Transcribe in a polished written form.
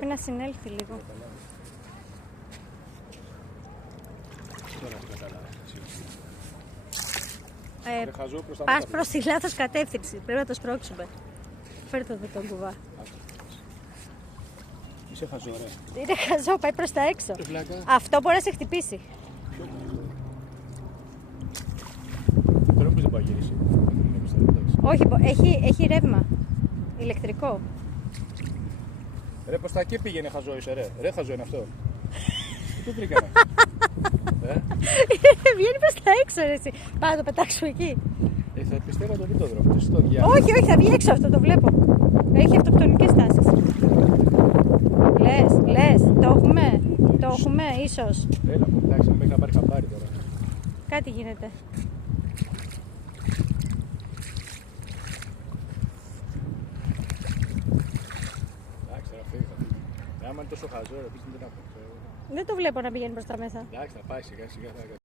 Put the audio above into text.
Πρέπει να συνέλθει λίγο. Πας προς τη λάθος κατεύθυνση. Πρέπει να το σπρώξουμε. Φέρτε εδώ τον κουβά. Είσαι χαζό, ρε. Είναι χαζό, πάει προς τα έξω. Αυτό μπορεί να σε χτυπήσει. Τώρα που δεν πάει γυρίσει. Όχι, έχει ρεύμα. Ηλεκτρικό. Ρε, πως τα εκεί πήγαινε χαζό είσαι, ρε. Ρε, χαζό είναι αυτό. Τι βρήκαμε. Βγαίνει προς τα έξω, ρε, εσύ. Πάμε να το πετάξουμε εκεί. Θα πιστεύω το δει το δρόμο. Όχι, όχι, θα βγει έξω αυτό, το βλέπω. Έχει αυτοκτονικές τάσεις. Λες, το έχουμε, ίσως. Έλα, εντάξει, μέχρι να πάρει χαμπάρι τώρα. Κάτι γίνεται. Εντάξει, τώρα φύγει, θα φύγει. Άμα είναι τόσο χαζό, ρε, πεις τι να πω. Δεν το βλέπω να πηγαίνει προς τα μέσα. Εντάξει, θα πάει σιγά σιγά.